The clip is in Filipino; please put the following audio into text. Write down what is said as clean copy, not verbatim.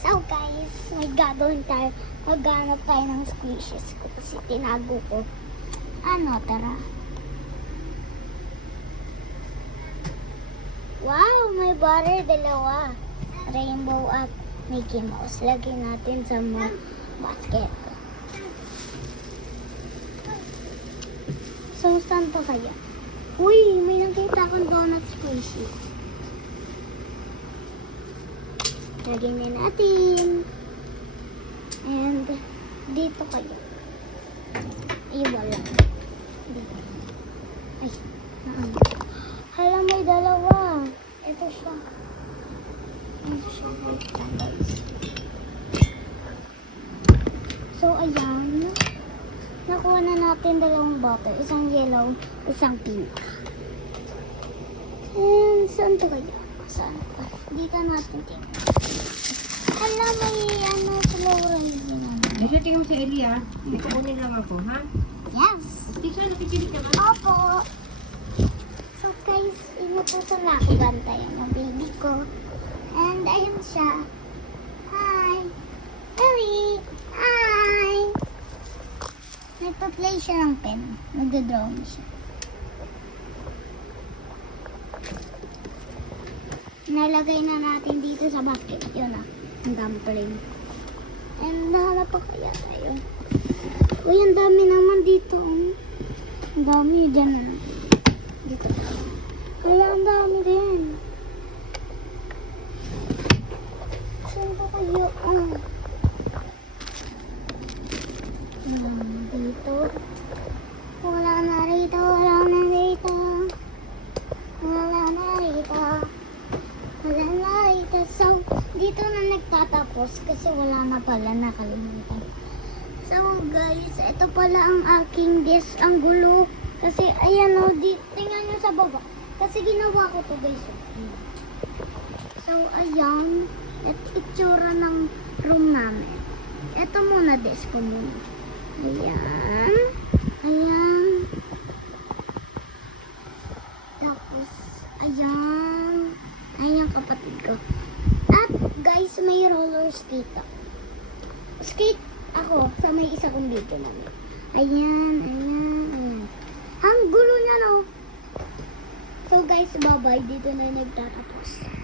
So guys, may gagawin tayo. Maghanap tayo ng squishes ko kasi tinago ko. Ano, tara. Wow, may butter, dalawa. Rainbow at Mickey Mouse. Lagyan natin sa basket. So, saan to kaya? Uy, may nakita akong donut squishy. Lagyan na natin. And, dito kayo. Ay, wala. Dito. Ay, naan. Hala, may dalawa. Ito siya. Ito siya. Wait lang, guys. So, ayan. Nakuha na natin dalawang butter. Isang yellow, isang pink. And, saan to kaya? Saan? Dito natin tingnan. Hala, may slow rising. Kasi tingnan mo si Elia. Ikukunin lang ako, ha? Yes! Teacher, nakikinig ka ba? Opo! So guys, inutusan na ako bantayan ng baby ko. And ayun siya. Hi! Ellie! Hi! Nagpa-play siya ng pen. Nagda-drawing siya. Nalagay na natin dito sa basket. Yun na. Ang dumpling. And nahanap pa kaya tayo. Uy, ang dami naman dito. Ang dami dyan na. Dito. Wala, ang dami din. Saan ba kayo? Dito. Wala na rito. Wala na rito. Wala na rito. Wala na rito. So, dito na nagtatapos kasi wala na pala, nakalimutan. So guys, ito pala ang aking dish. Ang gulo. Kasi ayan o, tingnan nyo sa baba. Kasi ginawa ko to guys. So ayan, ito itsura ng room namin. Ito muna dish ko muna. Ayan. Ayan. Tapos, ayan. Ayan kapatid ko. At guys, may roller skate ako. Skate ako sa may isa kong video namin. Ayan, ayan, ayan. Ang gulo niya, no? So guys, bye-bye. Dito na nagtatapos.